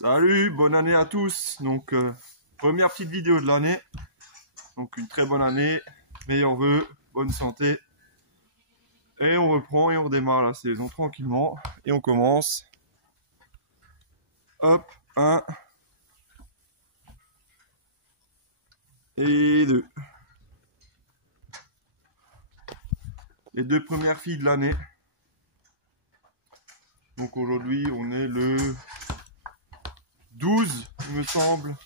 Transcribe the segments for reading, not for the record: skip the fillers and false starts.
Salut, bonne année à tous. Donc première petite vidéo de l'année. Donc une très bonne année, meilleurs vœux, bonne santé. Et on reprend et on redémarre la saison tranquillement. Et on commence. Hop, 1 et 2. Les deux premières filles de l'année. Donc aujourd'hui on est le 12, il me semble.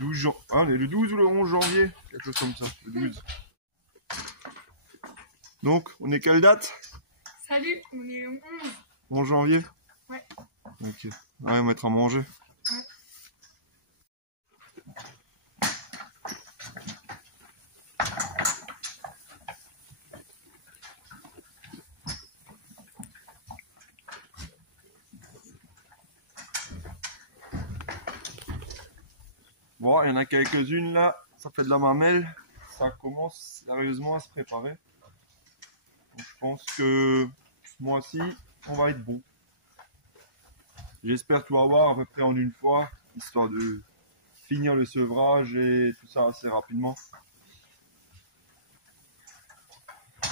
12 ah, on est le 12 ou le 11 janvier, quelque chose comme ça, le 12. Donc, on est quelle date? Salut, on est le 11. 11 janvier? Ouais. Ok. Ouais, on va mettre à manger. Ouais. Bon, il y en a quelques-unes là, ça fait de la mamelle, ça commence sérieusement à se préparer. Donc, je pense que ce mois-ci, on va être bon. J'espère tout avoir à peu près en une fois, histoire de finir le sevrage et tout ça assez rapidement.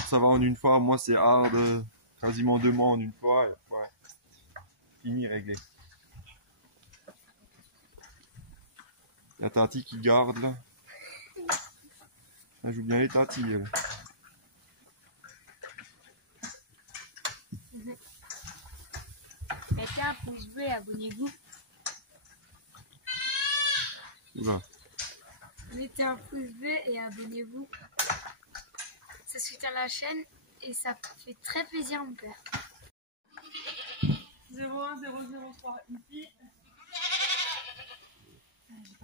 Ça va en une fois, moi c'est hard, quasiment 2 mois en une fois, et ouais, fini, réglé. Il y a Tati qui garde là. Elle joue bien les Tati. Elle. Mettez un pouce bleu et abonnez-vous. Oula. Mettez un pouce bleu et abonnez-vous. Ça soutient la chaîne et ça fait très plaisir à mon père. 01003 une fille.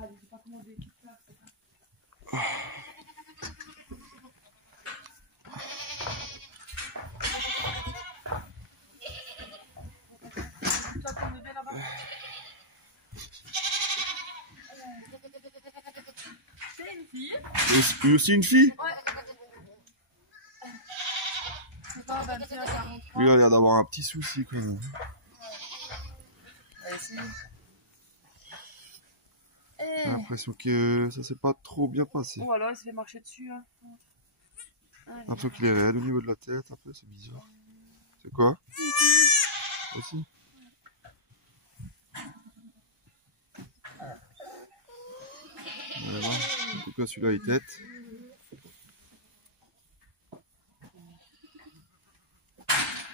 J'ai pas commandé tout ça. Toi, t'en es bien là-bas. C'est une fille. Et aussi une fille? Ouais. C'est pas, bah, tiens, 43. Lui, il a l'air d'avoir un petit souci quand même. Allez, si. J'ai l'impression que ça s'est pas trop bien passé. Oh, alors, il s'est fait marcher dessus. Hein. J'ai l'impression qu'il est raide au niveau de la tête, un peu, c'est bizarre. C'est quoi? Aussi? Voilà. En tout cas, celui-là est tête.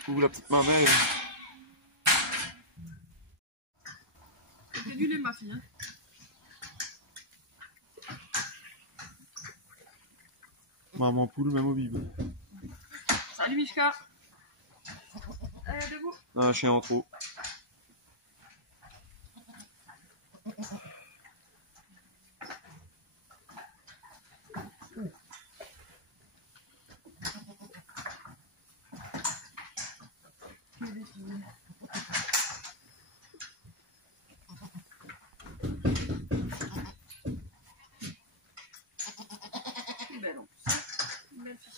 Ouvre la petite mamelle. C'est du lait, ma fille. Hein. Maman poule, même au biberon. Salut, Mishka. Allez, debout. Un chien en trop. Belle en plus. Belle fille.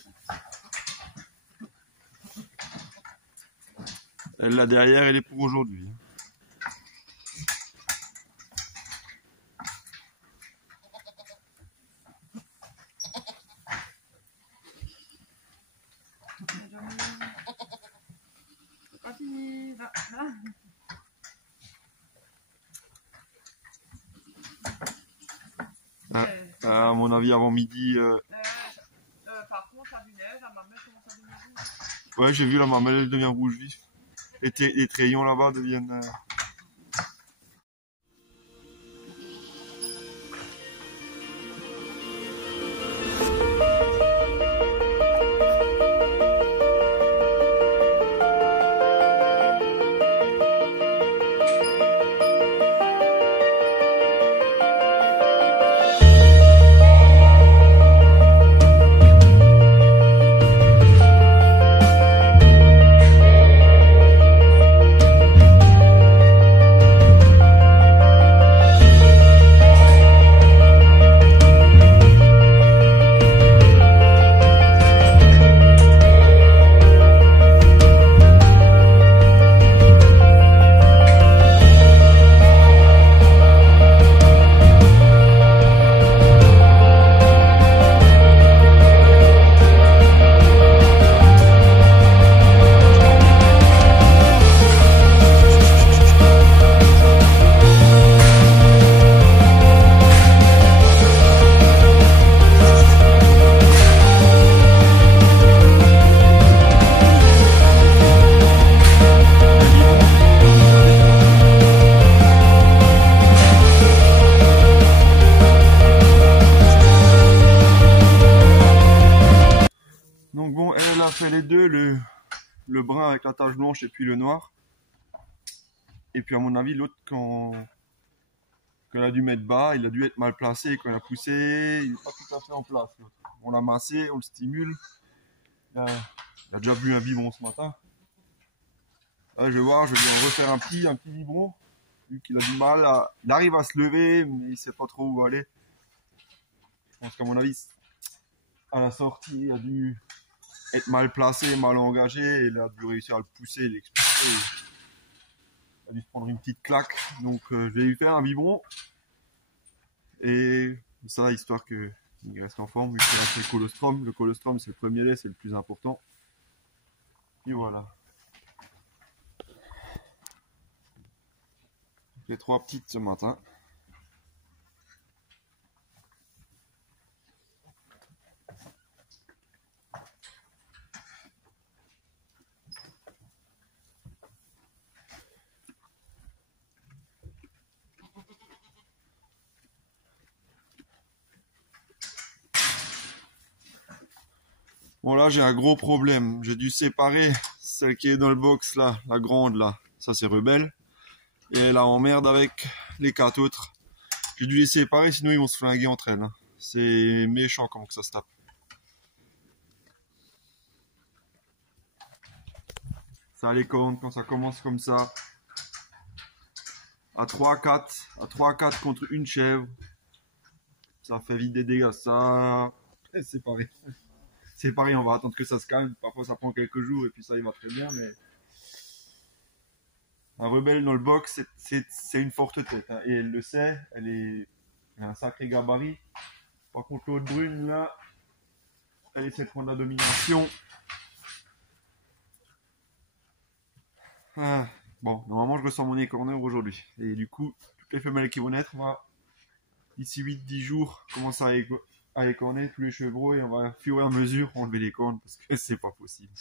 Elle là derrière, elle est pour aujourd'hui. C'est pas fini. Va, va. À mon avis, avant midi. Par contre, ça du neige, la mamelle commence à devenir rouge. Ouais, j'ai vu la mamelle, elle devient rouge vif. Les crayons là-bas deviennent. avec la tache blanche et puis le noir. Et puis à mon avis, l'autre, quand il a dû mettre bas, il a dû être mal placé. Quand il a poussé, il n'est pas tout à fait en place. On l'a massé, on le stimule. Il a déjà bu un biberon ce matin. Là, je vais voir, je vais lui en refaire un petit biberon. Vu qu'il a du mal, il arrive à se lever, mais il ne sait pas trop où aller. Je pense qu'à mon avis, à la sortie, il a dû être mal placé, mal engagé. Et il a dû réussir à le pousser, l'expulser. Il a dû se prendre une petite claque. Donc je vais lui faire un biberon. Et ça, histoire qu'il reste en forme, vu qu'il a fait le colostrum. Le colostrum, c'est le premier lait, c'est le plus important. Et voilà. J'ai 3 petites ce matin. Bon là j'ai un gros problème, j'ai dû séparer celle qui est dans le box là, la grande là, ça c'est Rebelle. Et elle emmerde avec les 4 autres. J'ai dû les séparer sinon ils vont se flinguer entre elles. C'est méchant comment que ça se tape. Ça les cornes quand ça commence comme ça. À 3-4 contre une chèvre. Ça fait vite des dégâts, ça. C'est pareil. C'est pareil, on va attendre que ça se calme. Parfois ça prend quelques jours et puis ça il va très bien. Mais un Rebelle dans le box, c'est une forte tête. Hein. Et elle le sait, elle a un sacré gabarit. Par contre l'autre brune là, elle essaie de prendre la domination. Ah, bon, normalement je ressens mon écorneur aujourd'hui. Et du coup, toutes les femelles qui vont naître, on va d'ici 8-10 jours commencer à écorner tous les chevreaux et on va au fur et à mesure enlever les cornes parce que c'est pas possible.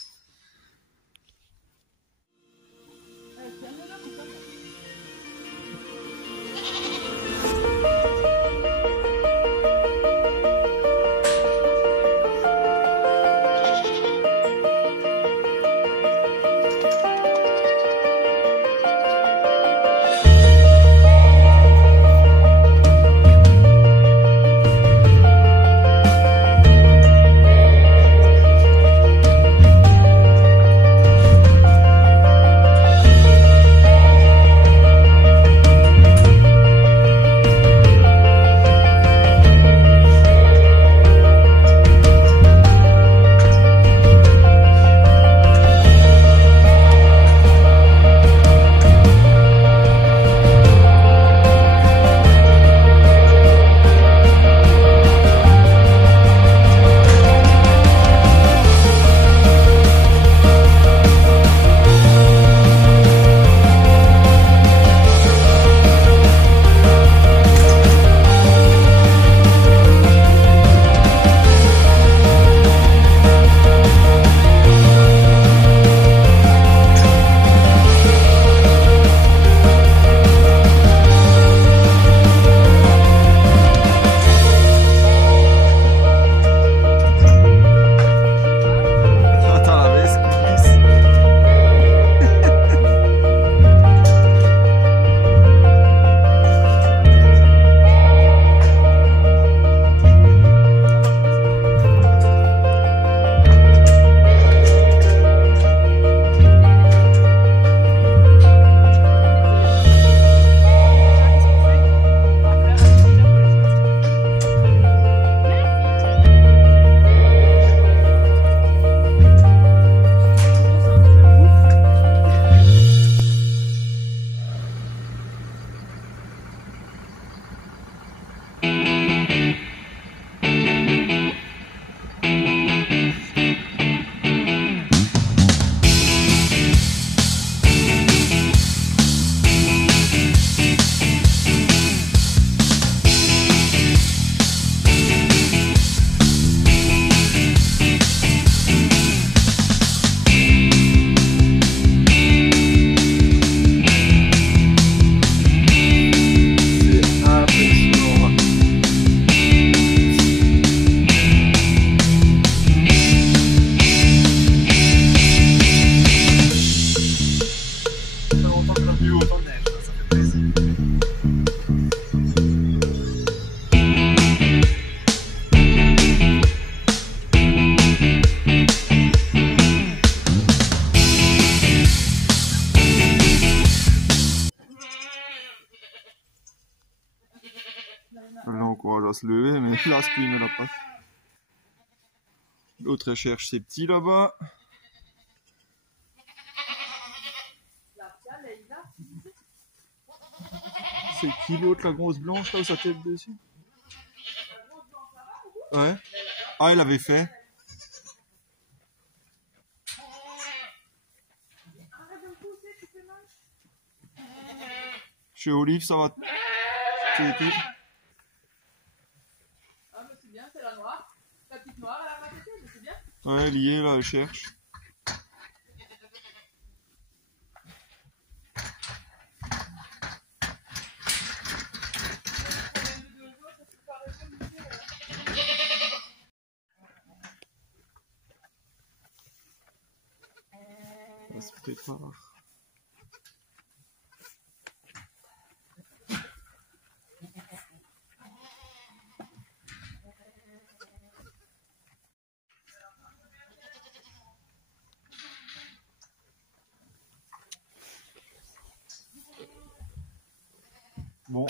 l'encourage à se lever, mais là, ce qu'il ne l'a pas. L'autre, elle cherche ses petits là-bas. C'est qui l'autre, la grosse blanche là, sa tête dessus? Ouais. Ah, elle avait fait. Chez Olive, ça va. Ah, mais c'est bien, c'est la noire. La petite noire, elle a pas pété, mais c'est bien. Ouais, liée là, elle cherche. On se prépare. Bon,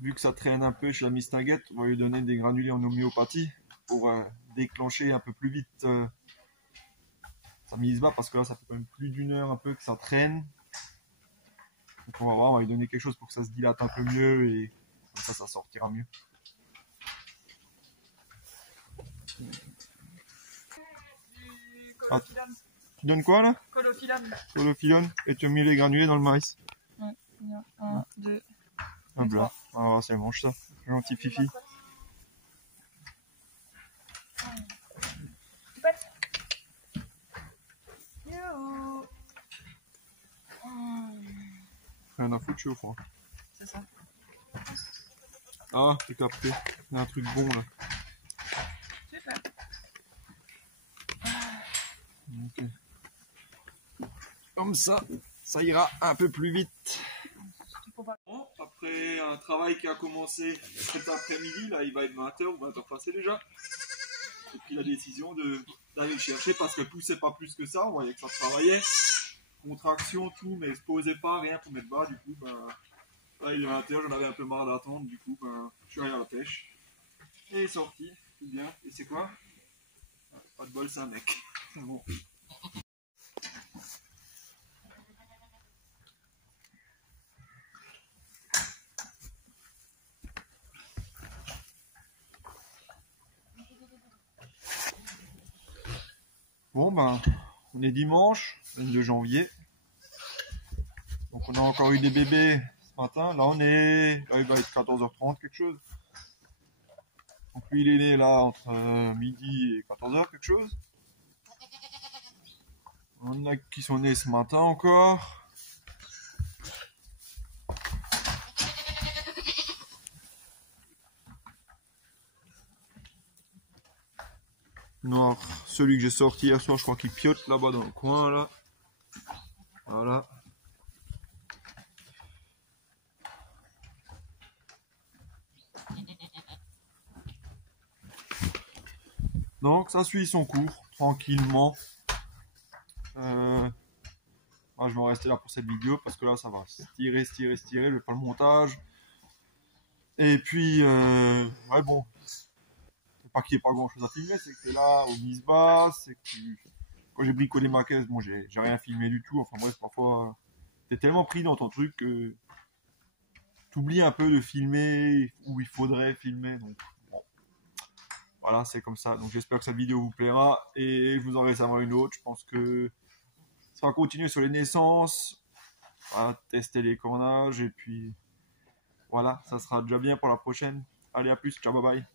vu que ça traîne un peu chez la mistinguette, on va lui donner des granulés en homéopathie pour déclencher un peu plus vite sa mise bas, parce que là ça fait quand même plus d'une heure un peu que ça traîne. Donc on va voir, on va lui donner quelque chose pour que ça se dilate un peu mieux et comme ça sortira mieux. Ah, tu donnes quoi là? Colophyllum. Colophyllum. Et tu as mis les granulés dans le maïs? Ouais, 1, 2. Un blanc. Ah, c'est mange ça. Gentil fifi. Rien à foutre, je suis au froid. C'est ça. Ah, j'ai capté. Il y a un truc bon là. Super. Ok. Comme ça ira un peu plus vite. Bon, après un travail qui a commencé cet après-midi, là il va être 20h ou 20h passé déjà. J'ai pris la décision d'aller le chercher parce que poussait pas plus que ça, on voyait que ça travaillait. Contraction, tout, mais il se posait pas, rien pour mettre bas, du coup, ben, là il est 20h, j'en avais un peu marre d'attendre, du coup, ben, je suis allé à la pêche. Et il est sorti, tout bien. Et c'est quoi? Pas de bol, c'est un mec. Bon. Bon ben, on est dimanche, 22 janvier. Donc on a encore eu des bébés ce matin. Là il va être 14h30 quelque chose. Donc lui il est né là entre midi et 14h quelque chose. On a qui sont nés ce matin encore. Noir, celui que j'ai sorti hier soir, je crois qu'il piote là-bas dans le coin là. Voilà. Donc ça suit son cours, tranquillement. Moi, je vais en rester là pour cette vidéo parce que là ça va se tirer, je vais faire le montage. Et puis, ouais bon, c'est pas qu'il n'y ait pas grand chose à filmer, c'est que t'es là au mise basse, c'est que quand j'ai bricolé ma caisse, bon j'ai rien filmé du tout, enfin bref, parfois t'es tellement pris dans ton truc que t'oublies un peu de filmer où il faudrait filmer, donc bon. Voilà, c'est comme ça, donc j'espère que cette vidéo vous plaira et je vous en réserverai une autre, je pense que ça va continuer sur les naissances, à tester les cornages et puis voilà, ça sera déjà bien pour la prochaine. Allez, à plus, ciao, bye bye.